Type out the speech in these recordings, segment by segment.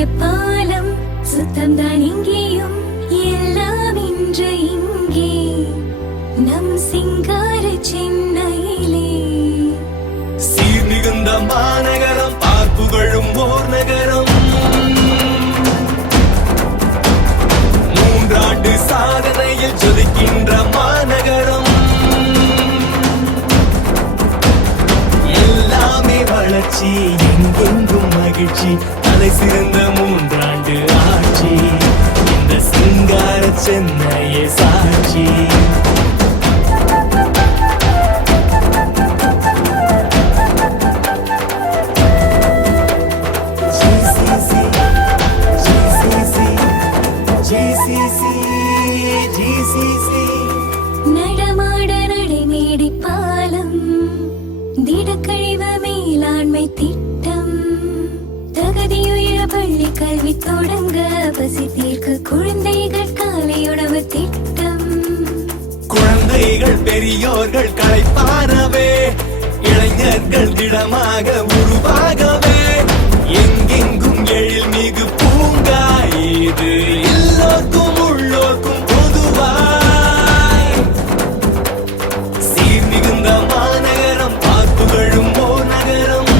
புதிய பாலம் சுத்தம் தான் இங்கேயும் எல்லாம் இன்று இங்கே நம் சிங்கார சென்னையிலே சீர் மிகுந்த மாநகரம் பார்ப்புகழும் ஓர் நகரம் மூன்றாண்டு சாதனையில் ஜொலிக்கின்ற மாநகரம் எல்லாமே வளர்ச்சி எங்கெங்கும் மகிழ்ச்சி தலை சிறந்த மூன்றாண்டு ஆட்சி இந்த சிங்கார சென்னையே சாட்சி நடமாட நடைமேடை பாலம் திடக்கழிவு மேலாண்மை திட்டம் தகுதியுள்ள பள்ளி கல்வி தொடங்க பசி தீர்க்க குழந்தைகள் காலை உணவு திட்டம் குழந்தைகள் பெரியோர்கள் களைப்பானவே இளைஞர்கள் திடமாக உருவாகவே எங்கெங்கும் எழில் மிகு பூங்கா இது எல்லோர்க்கும் உள்ளோர்க்கும் பொதுவாய் சீர் மிகுந்த மாநகரம் பார்ப்புகழும் ஓர் நகரம்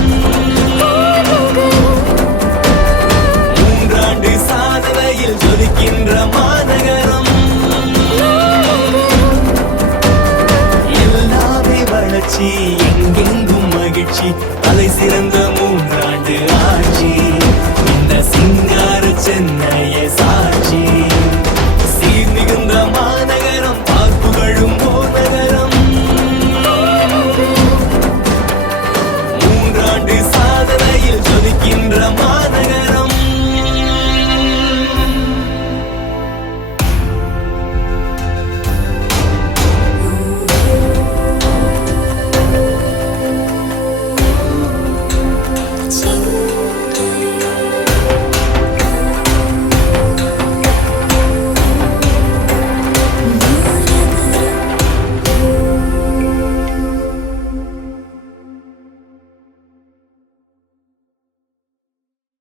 மூன்றாண்டு சாதனையில் ஜொலிக்கின்ற மாநகரம் எல்லாமே வளர்ச்சி எங்கெங்கும் மகிழ்ச்சி தலை சிறந்த